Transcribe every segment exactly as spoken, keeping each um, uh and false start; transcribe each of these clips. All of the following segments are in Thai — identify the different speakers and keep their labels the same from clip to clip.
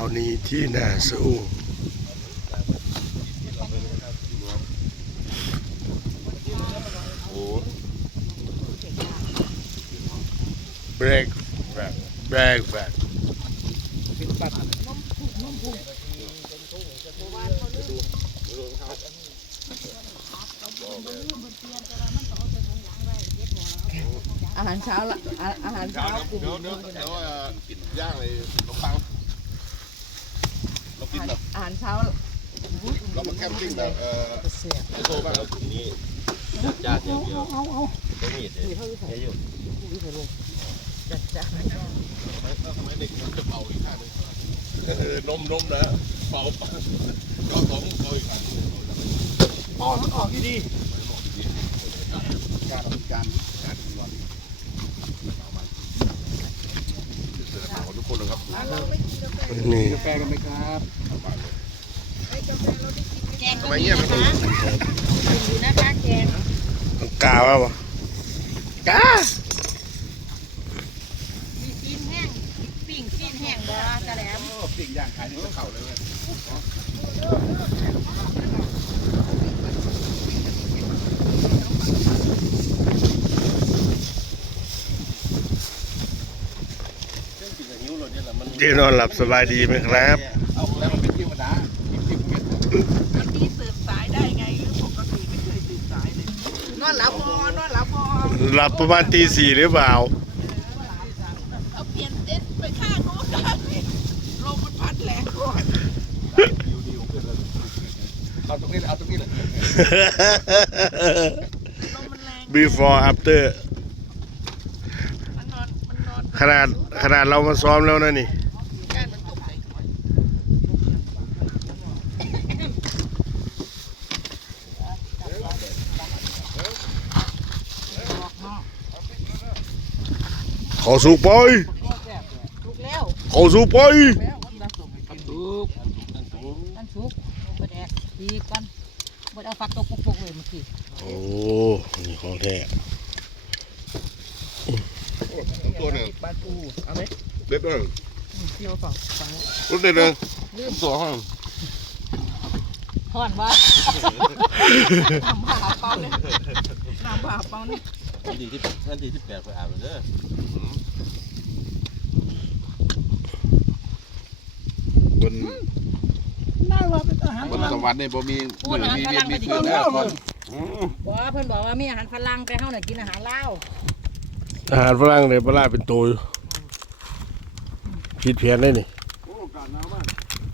Speaker 1: นี้ที่นาสูงเบรกแบกเบรกแบก
Speaker 2: อาหารเช้าละอาหารเช้ากลุ่ม
Speaker 3: เดี๋ยวเดี๋ยวเดี๋ยวกินย่างเลยขนมปังเรากินแบบ
Speaker 2: อาหารเช้า
Speaker 3: เรามาแคมปิ้งแบบเออไอโซ่บ้างเราทีนี้ญาติอย่างเดียวไม่มีเลยเยอะอยู่
Speaker 2: จัดจ้าน
Speaker 3: ทำไมเด็กมันจะเป่าอีกข้างนึงก็คือนมนมนะเป่าก็สองเป่าอีกข้างนึงเป่ามันออกดีการการการวันทุกคนนะครับ
Speaker 1: นี่
Speaker 3: กาแฟกันไหมครับ
Speaker 2: แกงก็มีนะคะอยู่นะคะแกง
Speaker 1: กาวะวะกา
Speaker 2: มีซีนแห้งปิ้งซีนแห้งบ่กระแหลม
Speaker 3: ปิ้งย่างขายนี่ก็เข่าเลยเว้ยเครื่องปิ้งกับนิ้วเราเนี่ยแหละมัน
Speaker 1: เจนอนหลับสบายดีไหมครับ
Speaker 3: เอาแล้วมันเป็นที่ธรรมดาที่ที่ภูเก็ต
Speaker 2: วันนี้ตื่นสายได้ไงปกติไม่เคยตื่นสายเลยนอนหลับพอนอนหลับพอ
Speaker 1: หลับประมาณตีสี่หรือเปล่า
Speaker 2: เอาเปลี่ยนเต็นท์ไปข้างโน้นได้ลมมันพัดแรงก่อน
Speaker 3: อยู่ดีของเพื่อนเราเอาตรงนี้เลยเอาตรงนี้เลย
Speaker 2: ลมมันแรง
Speaker 1: before after
Speaker 2: มันนอนมันนอน
Speaker 1: ขนาดขนาดเรามาซ้อมแล้วนะนี่
Speaker 2: แก้มันตกใจ
Speaker 1: ขอสู้ไป
Speaker 2: ลุกแล้ว
Speaker 1: ขอสู้ไป
Speaker 2: แล้วมันดังสุกกินสุกมันสุกบดแดกดีกันบดเอาฟักตัวปุกๆเลยเมื่อกี้
Speaker 1: โอ้นี่ของแท้
Speaker 3: ตัวหนึ่ง
Speaker 2: ปลาตูเอาไหม
Speaker 3: เด็ดด้วย
Speaker 2: เที่ยวฝั่งฝั่ง
Speaker 3: รถเด็ดเลยตัวห้อง
Speaker 2: ห่อนวะน้ำผ่าเปล่าเลยน้ำผ่าเปล่านี่
Speaker 4: ทันทีที่ทันทีที่แปดไปอาบเลยเด้อ
Speaker 3: บน
Speaker 2: น่าว่าเป็นอาหาร
Speaker 3: บนสวรรค์เนี่ยบ่มีมือมีเวียนมีคืนแล้วคน
Speaker 2: บอกว่าเพิ่นบอกว่ามีอาหารฝรั่งไปเฮาน่ะกินอาหารลาว
Speaker 1: อาหารฝรั่งเลยปลาร้าเป็นตัวอยู่ผิดเพี้ยนได้นี่
Speaker 3: โอ้การน้ำมาก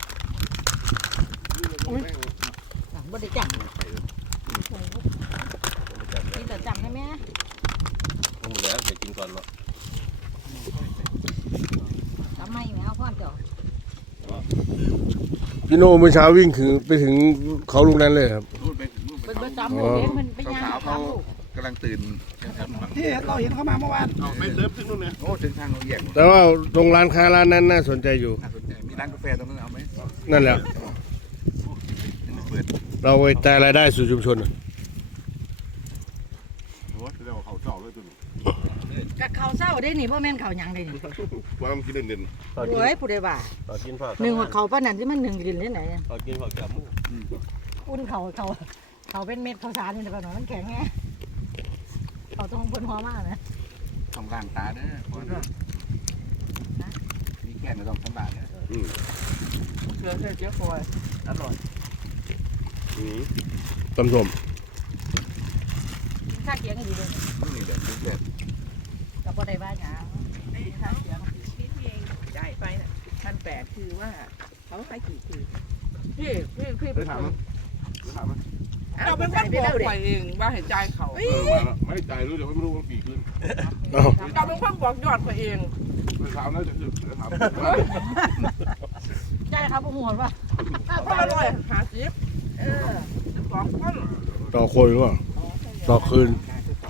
Speaker 2: บ่ได้จังกินแต่จังได้ไหม
Speaker 4: ต้องแล้วเดี๋ยวกินก่อนเนาะ
Speaker 2: ทำไมแมวพ่อนเจ้า
Speaker 1: พี่โน่เมื่อเช้าวิ่งถึงไปถึงเขาลูกนั้นเลยครับ
Speaker 3: นู่นไปนู่นไป
Speaker 2: เป็นประจำเลยเด็กมันไปย่าง
Speaker 3: เขา
Speaker 2: ทำลูก
Speaker 3: กำลังตื่น
Speaker 5: ที่เราเห็นเขามาเมื่อวาน
Speaker 3: ไม่เลิฟถึงนู่นเนี่ยโอ้ถึงทางเราแยก
Speaker 1: แต่ว่าตรงร้านค้าร้านนั้นน่าสนใจอยู่
Speaker 3: น่าสนใจมีร้านกาแฟตรงนั้นเอาไหม
Speaker 1: นั่นแหละ
Speaker 3: เปิด
Speaker 1: เราไปแต่รายได้สู่ชุมชนน่ะ
Speaker 3: โอ้แสดงว่าเขาเจ้าเลยตัวนี้
Speaker 2: กะข้าวเช้าได้นี่บ่แม่นข้าวหยังได้นี่
Speaker 3: ว่ามันกินเด่น
Speaker 4: ต่อกิน
Speaker 2: โอ้ยผู้ใดว่า
Speaker 4: ต่อกินผัก
Speaker 2: หนึ่งว่าเขาวปานนั้นที่มันหนึ่งดินที่ไหน
Speaker 4: ต่อกินผักกับมือ
Speaker 2: อุ่นเขาเขาเขาเป็นเม็ดข้าวสารนี่แต่ว่าหน่อยมันแข็งไงเขาต้องเพิ่นหัวมากนะ
Speaker 3: ๆต้องล้างตาเด้อคนมีแค่ไม่ต้องสบายเนี่ย
Speaker 2: เกลือเจียวฟอยอร่อย
Speaker 1: ตำส้ม
Speaker 2: ค่าเคียงดีเลย
Speaker 3: นี่แบบแบบ
Speaker 2: กับบ่ได้ว่าหยังค่าเคียง
Speaker 5: ที่พี่เองจ่ายไปน่ะพันแปดคือว่าเขาให้กี่คือพี่พี่พี่
Speaker 3: ไปถามมั้ยไปถามมั้ย
Speaker 5: เราเป็นคนบอกไปเองว่าให้จ่ายเขา
Speaker 3: เออมาไม่จ่ายรู้เดี๋ยวไม่รู้ว่ากี่คืน
Speaker 1: เอ้า
Speaker 5: เราเป็นคนบอกยอดไปเอง
Speaker 3: ไปถามแล้วจะจะถาม
Speaker 2: ใช่ครับผมหัวว่า
Speaker 5: คนละร้อยหาสิบเออสองคน
Speaker 1: ต่อคนหรือเปล่าต่อคืน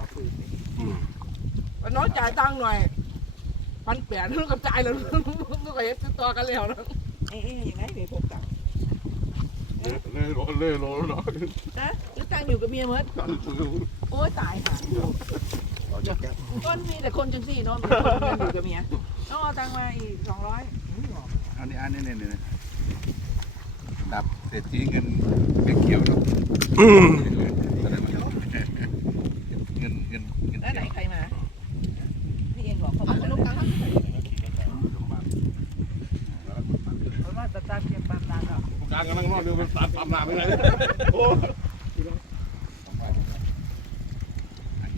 Speaker 5: วันน้อยจ่ายตังค์หน่อยพันแปดนึกกับจ่ายแล้วนึกกับเอฟต่อกันแล้วนะเอ๊ะยังไงเดี๋ยวพบกัน
Speaker 3: เล่โลเล่โลเนาะ
Speaker 5: นะหรือตังอยู่กับเมียเมื่อโอ้ยตายหาก้นมีแต่คนจังสี่เนาะมีคนอยู่กับเมียต้องเอาตังมาอีกสองร้อย
Speaker 1: อันนี้อันนี้เนี่ยเนี่ยดับเศรษฐีเงินเงินเขียวเนาะแสดงว่าเงินเงินเงิน
Speaker 5: แล้วไหน
Speaker 1: เขียว
Speaker 5: ใครมา
Speaker 2: นี่เองบอกเขา
Speaker 5: เอา
Speaker 2: มา
Speaker 5: ขนมปังเขามาตาตาเกียบปากตาเนาะ
Speaker 3: การกำลังรอดเรือมันตัดปั๊มน้ำไปเลยโอ้